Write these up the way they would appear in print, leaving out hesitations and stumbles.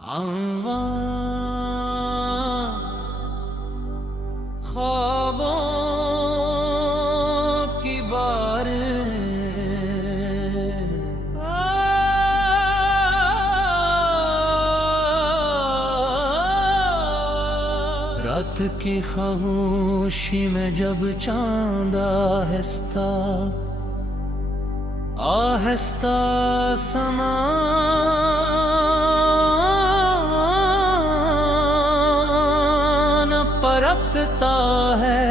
आवा ख्वाबों की बार रात की खामोशी में जब चांद आहिस्ता आहिस्ता समा परखता है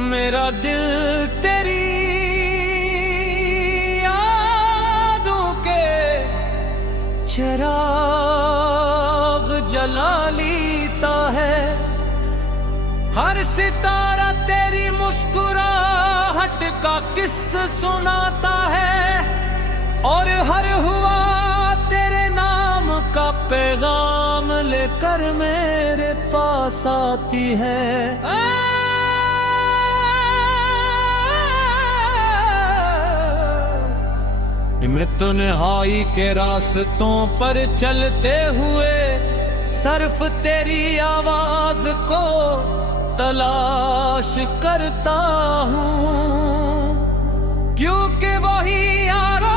मेरा दिल तेरी यादों के चिराग जला लेता है। हर सितारा तेरी मुस्कुराहट का किस्सा सुनाता है और हर हुआ तेरे नाम का पैगाम लेकर मेरे पास आती है। मैं तो निहाई के रास्तों पर चलते हुए सिर्फ तेरी आवाज को तलाश करता हूँ, क्योंकि वही यारो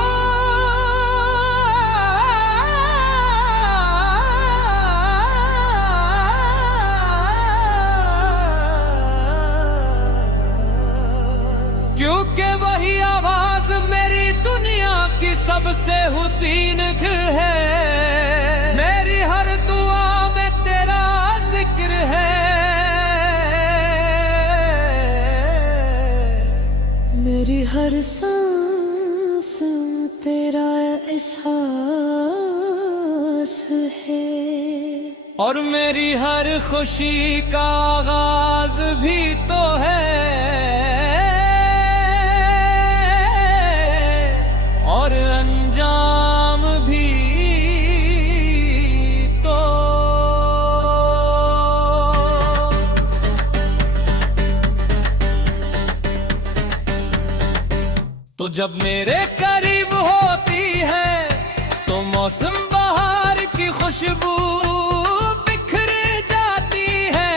क्योंकि वही आवाज मेरी दुनिया की सबसे हुसीन है। मेरी हर दुआ में तेरा जिक्र है, मेरी हर सांस तेरा एहसास है और मेरी हर खुशी का आगाज भी तो है और अंजाम भी तो जब मेरे करीब होती है तो मौसम बहार की खुशबू बिखर जाती है।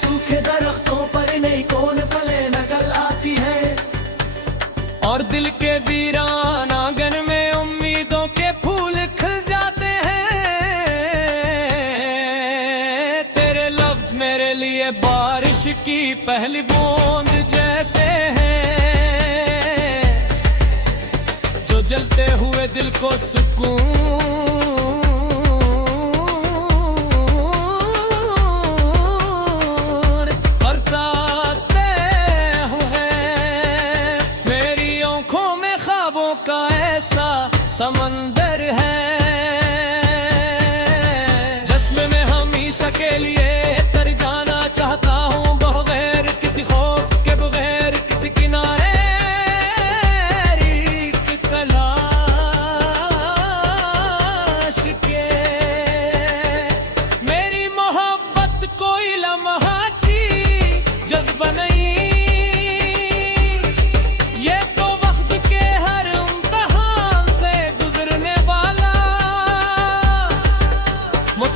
सूखे दरख्तों पर नई कौन पले नकल आती है और दिल के वीरान आंगन में उम्मीदों के फूल खिल जाते हैं। तेरे लफ्ज मेरे लिए बारिश की पहली बूंद जैसे हैं, जो जलते हुए दिल को सुकून बरसाते हुए। मेरी आंखों में ख्वाबों का ऐसा समंदर है जिसमें मैं हमेशा के लिए तर जाना चाहता हूँ, बगैर किसी खौफ के बगैर किसी किनारे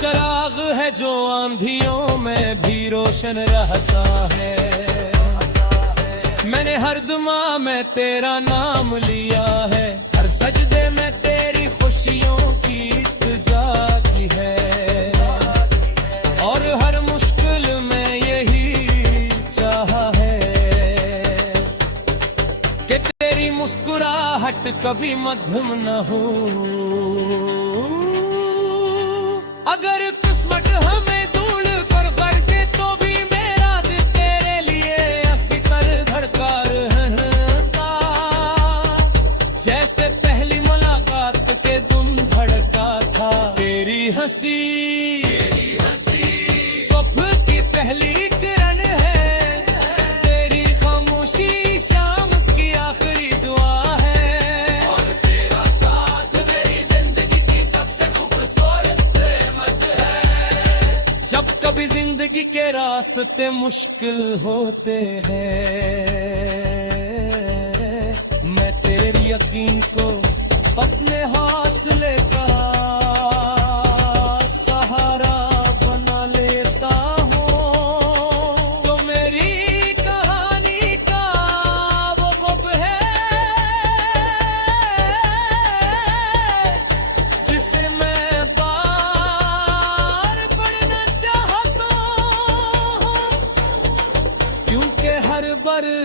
चराग है जो आंधियों में भी रोशन रहता है। मैंने हर दुआ में तेरा नाम लिया है, हर सजदे में तेरी खुशियों की इल्तिजा की है और हर मुश्किल में यही चाहा है कि तेरी मुस्कुराहट कभी मध्यम न हो। अगर किस्मत हमें दूर पर कर दे तो भी मेरा दिल तेरे लिए ऐसी कर धड़का रहता, जैसे पहली मुलाकात के दिन धड़का था। तेरी हंसी सुबह की पहली किरण है, तेरी खामोशी शाम की आखिरी दुआ है और तेरा साथ मेरी जिंदगी की सबसे खूबसूरत जब कभी जिंदगी के रास्ते मुश्किल होते हैं। मैं तेरे यकीन को अपने हौसले का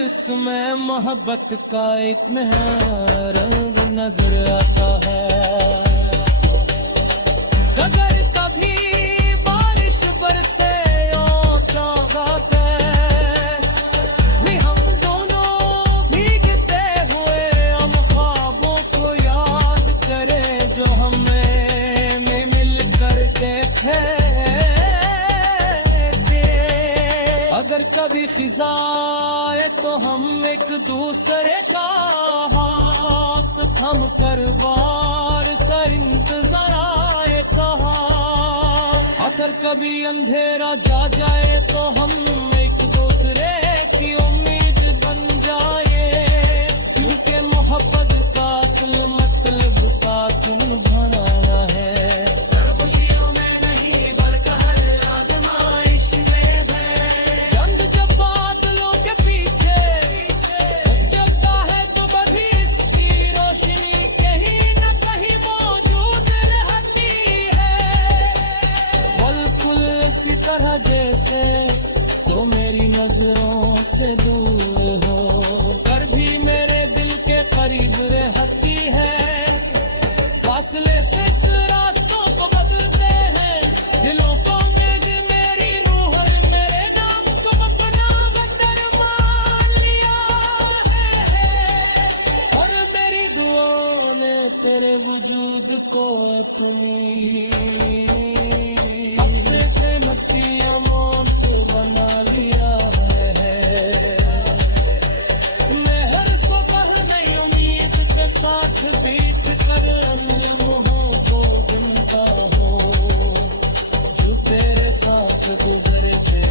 इसमें मोहब्बत का एक नया रंग नजर आता है। अगर कभी बारिश बरसे तो गाते भी हम दोनों भीगते हुए, हम ख्वाबों को याद करें जो हमें मिल कर देखे। अगर कभी खिजा आए तो हम एक दूसरे का हाथ थम कर बार कर इंतजार आए कहा। अगर कभी अंधेरा जा जाए तो हम एक दूसरे की उम्मीद बन जाए, क्योंकि मोहब्बत का असल मतलब साथ निभाना है। खुशियों में नहीं बल्कि हर आजमाइश में है। जंग जब बादलों के पीछे जगता है तो कभी इसकी रोशनी कहीं न कहीं मौजूद रहती है। बिल्कुल इसी तरह जैसे तो मेरी नजरों से दूर हो, पर भी मेरे दिल के करीब रहती है। फासले से इस रास्तों को बदलते हैं, दिलों को मेरी रूह और मेरे नाम को अपना वतन मान लिया है। और मेरी दुआओं ने तेरे वजूद को अपनी सबसे कीमती अमानत बना लिया है। मैं हर सुबह नई उम्मीद के साथ बीट कर लम्हों को गिनता हूँ जो तेरे साथ गुजरते,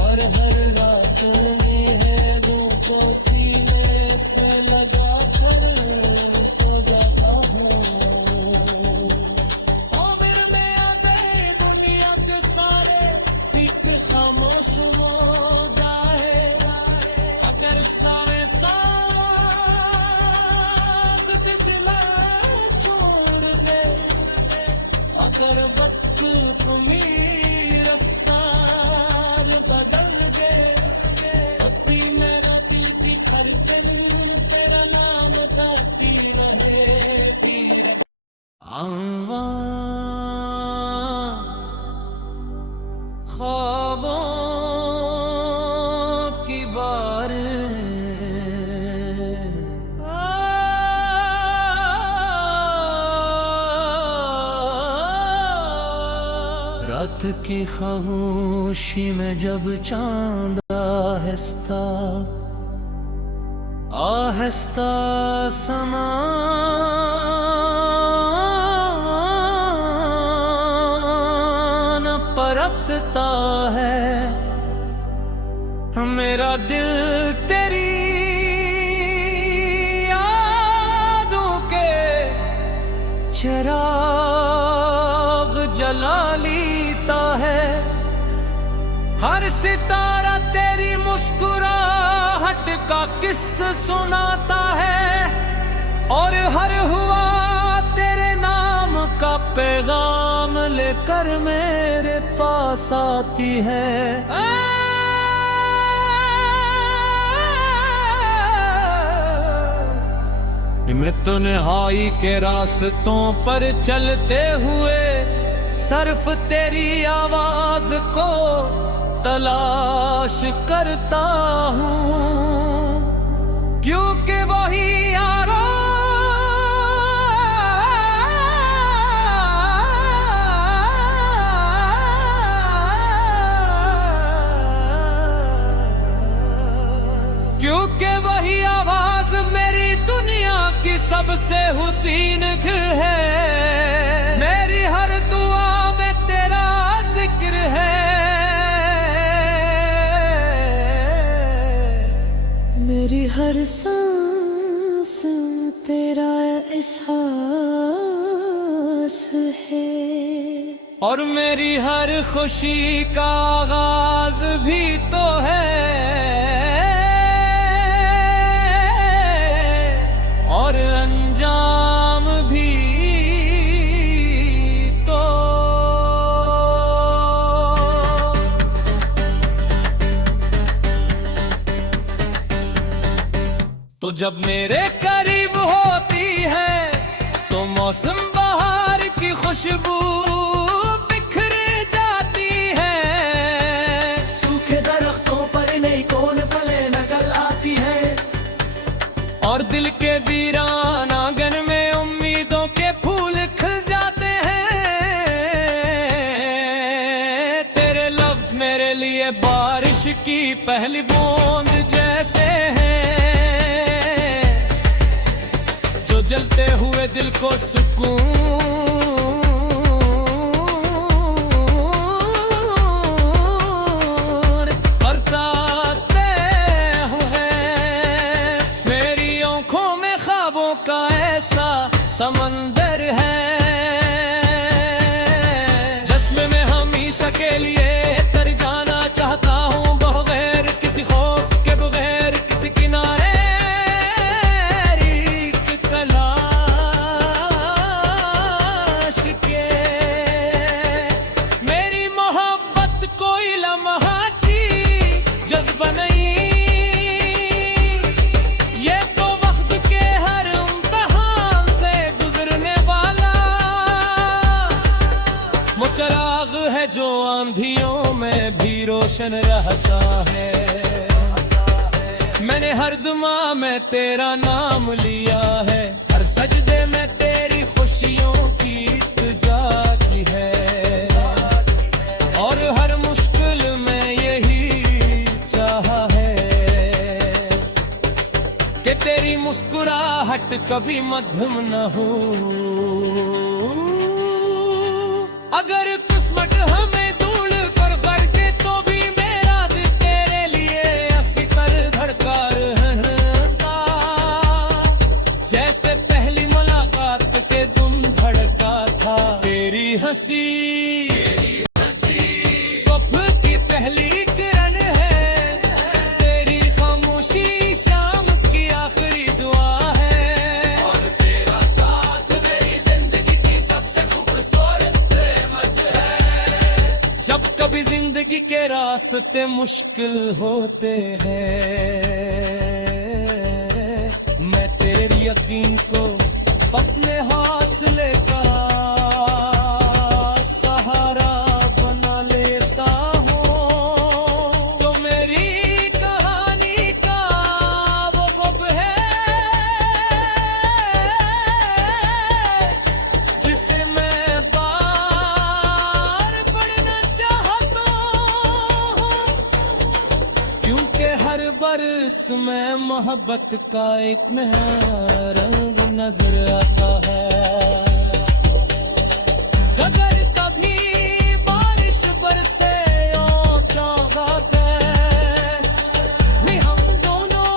और हर रात निहेरों को सीने से लगा कर सो जाता हूँ। और फिर मैं आगे दुनिया के सारे एक खामोश हो जाए। अगर सावे सांस पिछला छोड़ दे, अगर वक्त तुम्ही रफ्तार बदल दे, अपनी मेरा दिल की धड़कन तेरा नाम गाती रहे पीर। ख्वाबों की बार रात की खामोशी में जब चांद आहिस्ता आहिस्ता समान परतता है, मेरा दिल तेरी यादों के चिराग जला लेता है। हर सितारा तेरी मुस्कुराहट का किस्सा सुनाता है, और हर हुआ तेरे नाम का पैगाम लेकर मेरे पास आती है। मैं तो निहाई के रास्तों पर चलते हुए सिर्फ तेरी आवाज को तलाश करता हूँ, क्योंकि वही यारो क्योंकि वही आवाज मेरी दुनिया की सबसे हुसीन है। मेरी हर दुआ में तेरा जिक्र है, मेरी हर सांस तेरा एहसास है, और मेरी हर खुशी का आगाज भी तो है, और अंजाम भी तो। जब मेरे करीब होती है तो मौसम बहार की खुशबू बिखर जाती है। सूखे दरख्तों पर नई कौन पले नकल आती है। और दिल के वीरान आंगन में उम्मीदों के फूल खिल जाते हैं। तेरे लफ्ज मेरे लिए बारिश की पहली बूंद जैसे हैं, जो जलते हुए दिल को सुकून बरसाते हुए। मेरी आंखों में ख्वाबों का ऐसा समंदर है, जिसमें मैं हमेशा के लिए तर जाना चाहता हूँ, बगैर किसी खौफ के, बगैर किसी किनारे की तलाश के। मेरी मोहब्बत कोई लम्हा की जज्बा नहीं, ये तो वक्त के हर इम्तिहान से गुजरने वाला वो चिराग है जो आंधियों में भी रोशन रहता है। मैंने हर दुआ में तेरा नाम लिया है, हर सजदे में तेरी खुशियों की इल्तिजा की है, और हर मुश्किल में यही चाहा है कि तेरी मुस्कुराहट कभी मध्यम न हो। अगर किस्मत हमें दूर कर करके तो भी मेरा दिल तेरे लिए ऐसी तर धड़का रहता, जैसे पहली मुलाकात के तुम धड़का था। तेरी हंसी सुबह की पहली किरण है, तेरी खामोशी शाम की आखिरी दुआ है, और तेरा साथ मेरी जिंदगी की सबसे खूबसूरत नेमत है। जब कभी जिंदगी के रास्ते मुश्किल होते हैं, मैं तेरे यकीन को अपने हौसले का सहारा बना लेता हूँ। तो मेरी कहानी का वो बब है जिसे मैं बार पढ़ना चाहता हूँ, क्योंकि हर बरस में मोहब्बत का एक नया रंग नजर आता है। अगर कभी बारिश बरसे और चाहते भी हम दोनों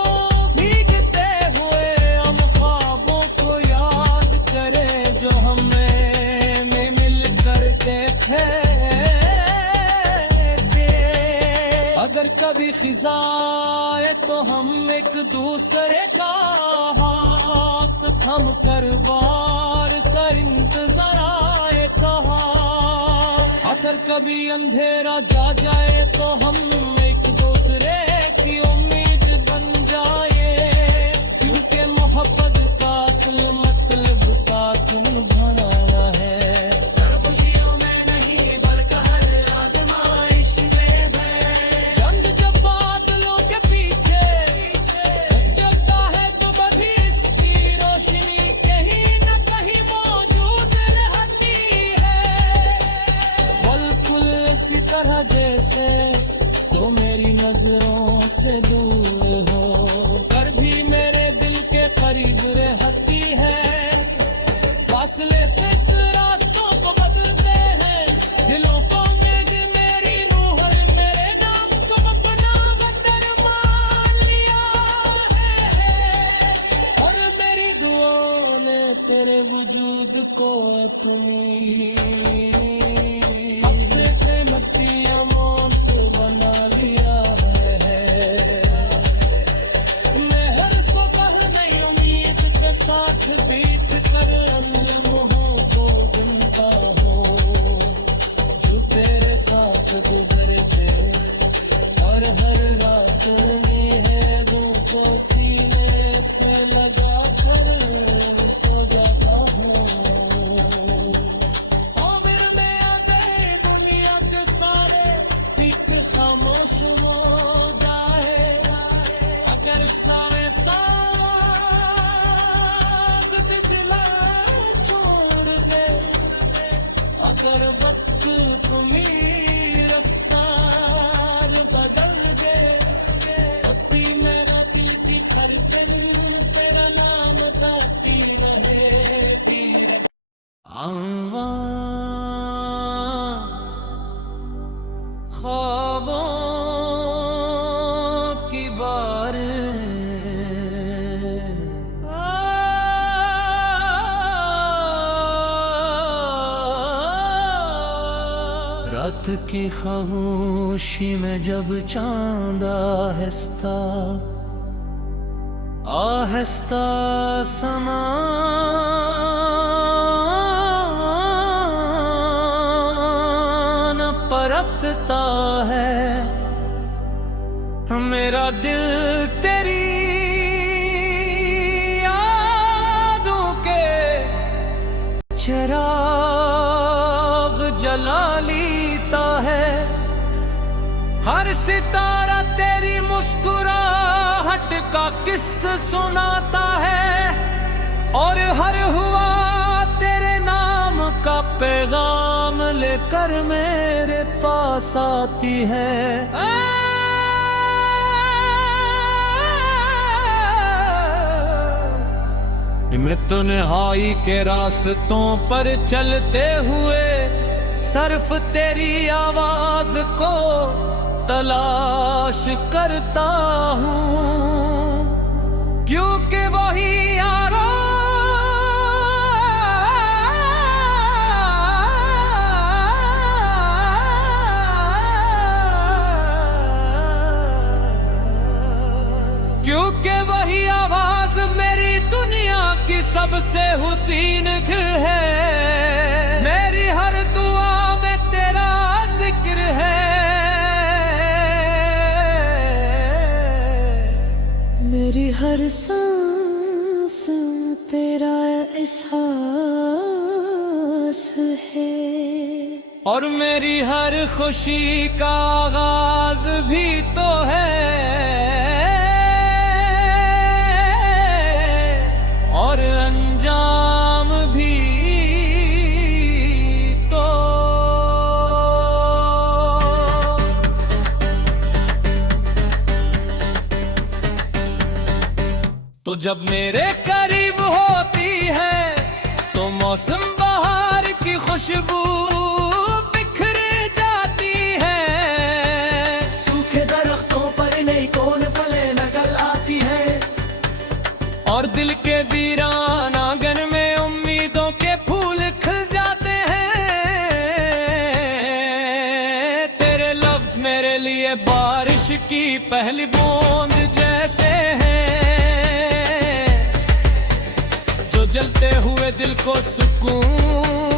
भीगते हुए, हम ख्वाबों को याद करें जो हमने मिल कर देखे थे। अगर कभी खिजाए तो हम एक दूसरे का हाथ थम कर बार कर इंतजार आए कहा। अगर कभी अंधेरा जा जाए तो हम एक दूसरे की उम्मीद बन जाए, क्योंकि मोहब्बत का असल मतलब साथ निभाना है। सर खुशियों में नहीं बल्कि हर आजमाइश में है। जंग जब बादलों के पीछे जगता है तो कभी इसकी रोशनी कहीं न कहीं मौजूद रहती है। बिल्कुल इसी तरह जैसे तो मेरी नजरों से दूर हो, पर भी मेरे दिल के करीब रहती है। फासले से इस रास्तों को बदलते हैं, दिलों को मेरी रूह और मेरे नाम को अपना गदर मान लिया है, और मेरी दुआओं ने तेरे वजूद को अपनी सबसे कीमती अमानत बना लिया है। मैं हर सुबह नई उम्मीद के साथ बीत कर लम्हों को गिनता हूँ, जो तेरे साथ गुजरते, और हर रात में है दो को सीने से अगर वक्त तुम्हें रफ्तार बदल दे, अपनी मेरा दिल की हर दिन तेरा नाम गाती रहेगी। आवा ख्वाबों की बारिश, रात की खामोशी में जब चांद आहिस्ता आहिस्ता समा परतता है, मेरा दिल तेरी यादों के चिराग जला लेता है। हर सितारा तेरी मुस्कुराहट का किस्सा सुनाता है, और हर हुआ तेरे नाम का पैगाम लेकर मेरे पास आती है। मैं तो निहाई के रास्तों पर चलते हुए सिर्फ तेरी आवाज को तलाश करता हूँ, क्योंकि वही यारो क्योंकि वही आवाज मेरी दुनिया की सबसे हुसीन है। मेरी हर दुआ में तेरा जिक्र है, मेरी हर सांस तेरा एहसास है, और मेरी हर खुशी का आगाज भी तो है, और अंजाम भी तो जब मेरे करीब होती है तो मौसम बहार की खुशबू बिखर जाती है। सूखे दरख्तों पर नई कौन पले नकल आती है, और दिल के वीरान आंगन में उम्मीदों के फूल खिल जाते हैं। तेरे लफ्ज मेरे लिए बारिश की पहली बूंद जैसे हैं, जो जलते हुए दिल को सुकून